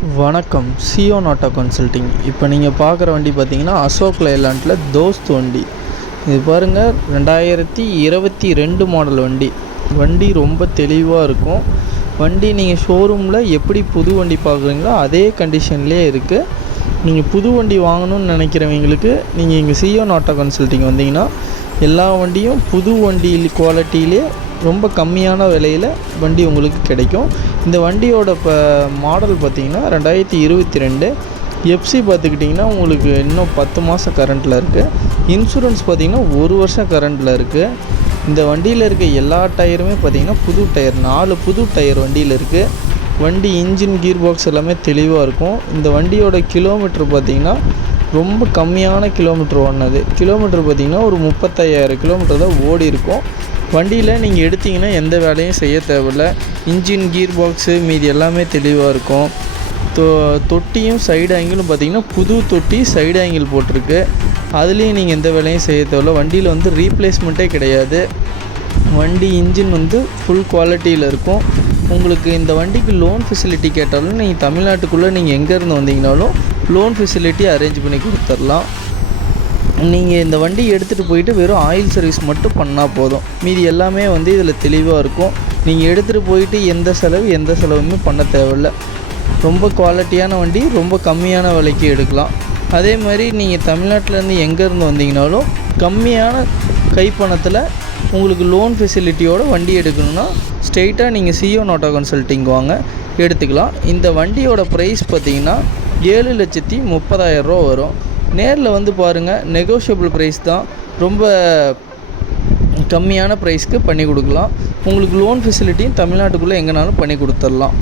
வணக்கம். சியோ நாட்டா கன்சல்ட்டிங் இப்போ நீங்கள் பார்க்குற வண்டி பார்த்தீங்கன்னா அசோக் லைலாண்டில் தோஸ்த் வண்டி. இது பாருங்கள் ரெண்டாயிரத்தி இருபத்தி ரெண்டு மாடல் வண்டி. வண்டி ரொம்ப தெளிவாக இருக்கும். வண்டி நீங்கள் ஷோரூமில் எப்படி புது வண்டி பார்க்குறீங்களோ அதே கண்டிஷன்லேயே இருக்குது நீங்கள் புது வண்டி வாங்கணும்னு நினைக்கிறவங்களுக்கு நீங்கள் இங்கே சியோ நாட்டா கன்சல்ட்டிங் வந்தீங்கன்னா எல்லா வண்டியும் புது வண்டி குவாலிட்டியிலே ரொம்ப கம்மியான விலையில் வண்டி உங்களுக்கு கிடைக்கும். இந்த வண்டியோட இப்போ மாடல் பார்த்தீங்கன்னா ரெண்டாயிரத்தி இருபத்தி ரெண்டு. எஃப்சி பார்த்துக்கிட்டிங்கன்னா உங்களுக்கு இன்னும் பத்து மாதம் கரண்ட்டில் இருக்குது இன்சூரன்ஸ் பார்த்தீங்கன்னா ஒரு வருஷம் கரண்ட்டில் இருக்குது இந்த வண்டியில் இருக்க எல்லா டயருமே பார்த்தீங்கன்னா புது டயர் நாலு புது டயர் வண்டியில் இருக்குது வண்டி இன்ஜின் கீர் பாக்ஸ் எல்லாமே தெளிவாக இருக்கும். இந்த வண்டியோட கிலோமீட்டர் பார்த்தீங்கன்னா ரொம்ப கம்மியான கிலோமீட்டர் ஓடினது. கிலோமீட்டர் பார்த்தீங்கன்னா ஒரு முப்பத்தையாயிரம் கிலோமீட்டர் தான் ஓடி இருக்கும் வண்டியில் நீங்கள் எடுத்தீங்கன்னா எந்த வேலையும் செய்ய தேவையில்ல. இன்ஜின் கீர் பாக்ஸு மீதி எல்லாமே தெளிவாக இருக்கும். தொ தொட்டியும் சைடு ஆங்கிளும் பார்த்தீங்கன்னா புது தொட்டி சைடு ஆங்கிள் போட்டிருக்கு. அதுலேயும் நீங்கள் எந்த வேலையும் செய்ய தேவையில்ல. வண்டியில் வந்து ரீப்ளேஸ்மெண்ட்டே கிடையாது. வண்டி இன்ஜின் வந்து ஃபுல் குவாலிட்டியில் இருக்கும். உங்களுக்கு இந்த வண்டிக்கு லோன் ஃபெசிலிட்டி கேட்டாலும் நீங்கள் தமிழ்நாட்டுக்குள்ளே நீங்கள் எங்கேருந்து வந்தீங்கனாலும் லோன் ஃபெசிலிட்டி அரேஞ்ச் பண்ணி கொடுத்துர்லாம் நீங்கள் இந்த வண்டி எடுத்துகிட்டு போயிட்டு வெறும் ஆயில் சர்வீஸ் மட்டும் பண்ணால் போதும். மீதி எல்லாமே வந்து இதில் தெளிவாக இருக்கும். நீங்கள் எடுத்துகிட்டு போயிட்டு எந்த செலவு எந்த செலவுமே பண்ண தேவையில்ல. ரொம்ப குவாலிட்டியான வண்டி ரொம்ப கம்மியான விலைக்கு எடுக்கலாம். அதே மாதிரி நீங்கள் தமிழ்நாட்டிலேருந்து எங்கேருந்து வந்தீங்கனாலும் கம்மியான கைப்பணத்தில் உங்களுக்கு லோன் ஃபெசிலிட்டியோட வண்டி எடுக்கணும்னா ஸ்ட்ரெயிட்டாக நீங்கள் சிஓ நோட்டோ கன்சல்ட்டிங் வாங்க எடுத்துக்கலாம். இந்த வண்டியோட ப்ரைஸ் பார்த்தீங்கன்னா ஏழு லட்சத்தி முப்பதாயிரரூவா வரும். நேரில் வந்து பாருங்கள் நெகோஷியபிள் ப்ரைஸ் தான். ரொம்ப கம்மியான ப்ரைஸ்க்கு பண்ணி கொடுக்கலாம். உங்களுக்கு லோன் ஃபெசிலிட்டியும் தமிழ்நாட்டுக்குள்ளே எங்கேனாலும் பண்ணி கொடுத்துடலாம்.